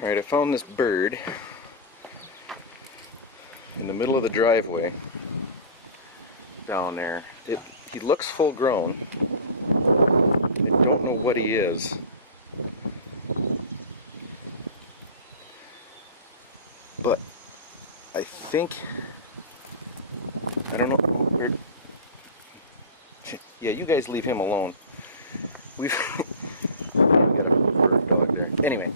Alright, I found this bird in the middle of the driveway down there. He looks full grown. I don't know what he is. But I think, I don't know where. Yeah, you guys leave him alone. We've got a bird dog there. Anyway,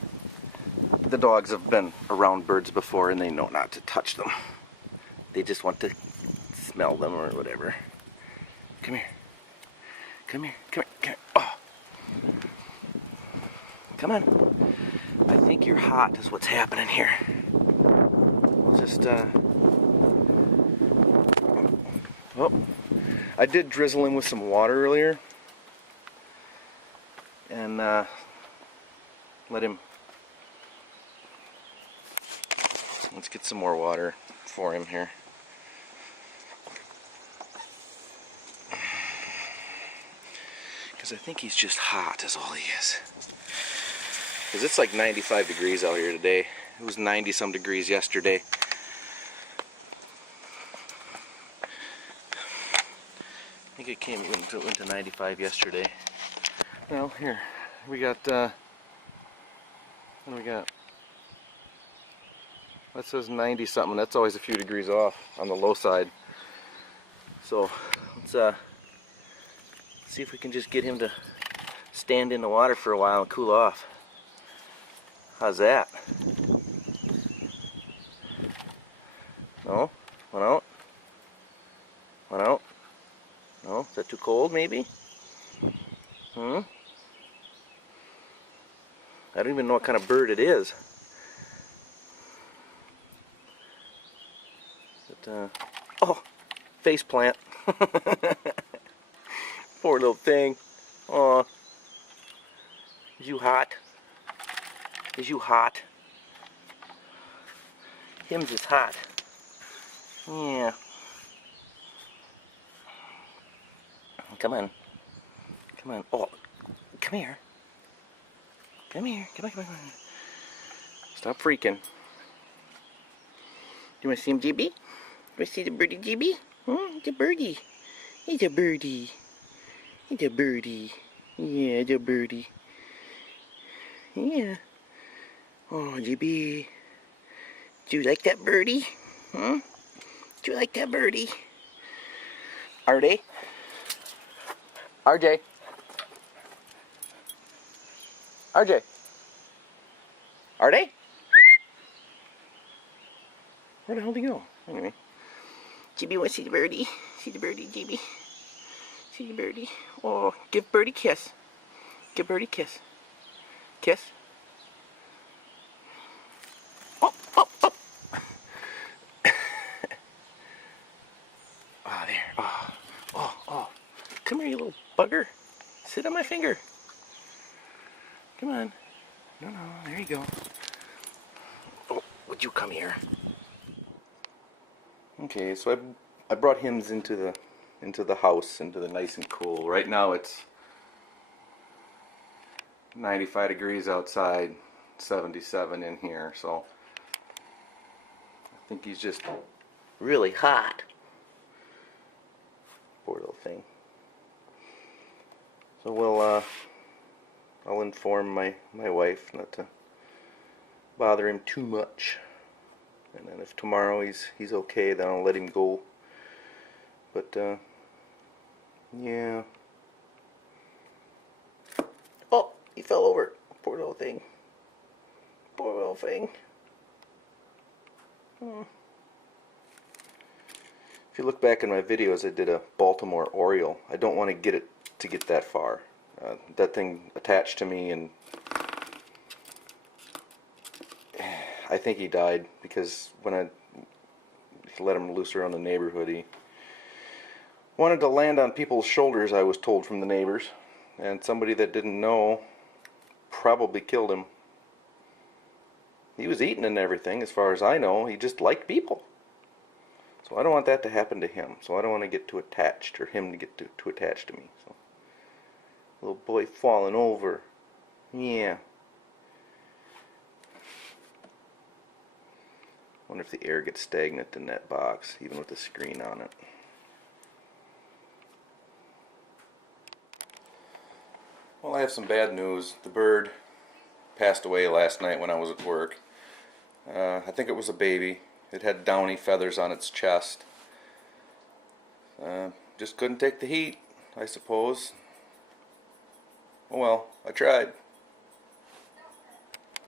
the dogs have been around birds before and they know not to touch them. They just want to smell them or whatever. Come here. Come here. Come here. Come here. Oh. Come on. I think you're hot is what's happening here. We'll just, oh. I did drizzle him with some water earlier. And, let him, let's get some more water for him here. Because I think he's just hot is all he is. Because it's like 95 degrees out here today. It was 90 some degrees yesterday. I think it went to 95 yesterday. Well, here we got, what do we got? That says 90 something. That's always a few degrees off on the low side. So let's see if we can just get him to stand in the water for a while and cool off. How's that? No? Went out? Went out? No? Is that too cold maybe? I don't even know what kind of bird it is. But, oh! Face plant. Poor little thing. Aw. Is you hot? Is you hot? Hims is hot. Yeah. Come on. Come on. Oh, come here. Come here. Come on, come on, come on. Stop freaking. You want to see him, GB? You want to see the birdie, GB? It's a birdie. It's a birdie. It's a birdie. Yeah, it's a birdie. Yeah. Oh, GB. Do you like that birdie? Do you like that birdie? RJ? RJ? RJ? RJ? Where the hell did he go? Anyway. GB wants to see the birdie. See the birdie, GB. See the birdie. Oh, give birdie a kiss. Give birdie a kiss. Kiss. Oh, oh, oh. Ah, there. Oh, oh, oh. Come here, you little bugger. Sit on my finger. Come on. No, no, there you go. Oh, would you come here? Okay, so I brought him into the house, into the nice and cool. Right now it's 95 degrees outside, 77 in here, so I think he's just really hot. Poor little thing. So I'll inform my wife not to bother him too much. And then if tomorrow he's okay, then I'll let him go. But yeah. Oh, he fell over. Poor little thing. Poor little thing. If you look back in my videos, I did a Baltimore Oriole. I don't want to get that far. That thing attached to me, and I think he died because when I let him loose around the neighborhood, he wanted to land on people's shoulders, I was told from the neighbors, and somebody that didn't know probably killed him. He was eating and everything, as far as I know. He just liked people. So I don't want that to happen to him. So I don't want to get too attached, or him to get too attached to me. So, little boy falling over. Yeah. Wonder if the air gets stagnant in that box, even with the screen on it. Well, I have some bad news. The bird passed away last night when I was at work. I think it was a baby. It had downy feathers on its chest. Just couldn't take the heat, I suppose. Oh well, I tried.